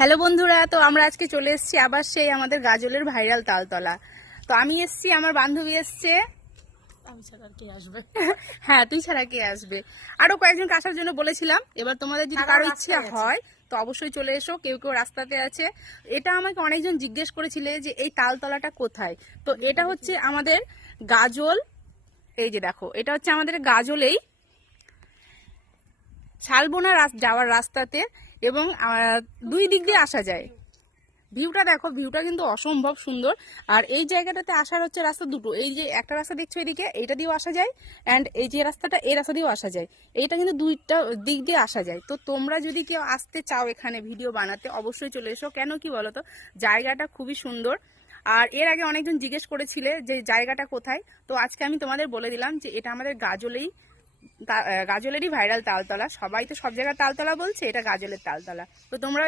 Hello বন্ধুরা, তো আমরা আজকে চলে এসেছি আবার সেই আমাদের গাজলের ভাইরাল তালতলা। তো আমি এসেছি, আমার বান্ধবী এসছে। আমি ছাড়া আর কে আসবে? হ্যাঁ, তুই ছাড়া কে আসবে? আরো কয়েকজনকে আসার জন্য বলেছিলাম। এবার তোমাদের যদি কারো ইচ্ছে হয় তো অবশ্যই চলে এসো। কেউ কেউ রাস্তাতে আছে। এটা আমাকে অনেকজন জিজ্ঞেস করেছিলে যে এই তালতলাটা কোথায়। তো এটা হচ্ছে আমাদের গাজল। এই যে দেখো, এটা হচ্ছে আমাদের গাজলেই শালবোনা যাওয়ার রাস্তাতে, এবং দুই দিক দিয়ে আসা যায়। ভিউটা দেখো, ভিউটা কিন্তু অসম্ভব সুন্দর। আর এই জায়গাটাতে আসার হচ্ছে রাস্তা দুটো। এই যে একটা রাস্তা দেখছো এদিকে, এইটা দিয়েও আসা যায়, অ্যান্ড এই যে রাস্তাটা, এই রাস্তা দিয়েও আসা যায়। এইটা কিন্তু দুইটা দিক দিয়ে আসা যায়। তো তোমরা যদি কেউ আসতে চাও এখানে ভিডিও বানাতে, অবশ্যই চলে এসো। কেন কি বলো তো, জায়গাটা খুবই সুন্দর। আর এর আগে অনেকজন জিজ্ঞেস করেছিলে যে জায়গাটা কোথায়। তো আজকে আমি তোমাদের বলে দিলাম যে এটা আমাদের গাজলেরই ভাইরাল তালতলা। সবাই তো সব জায়গায় তালতলা বলছে, এটা গাজলের তালতলা। তো তোমরা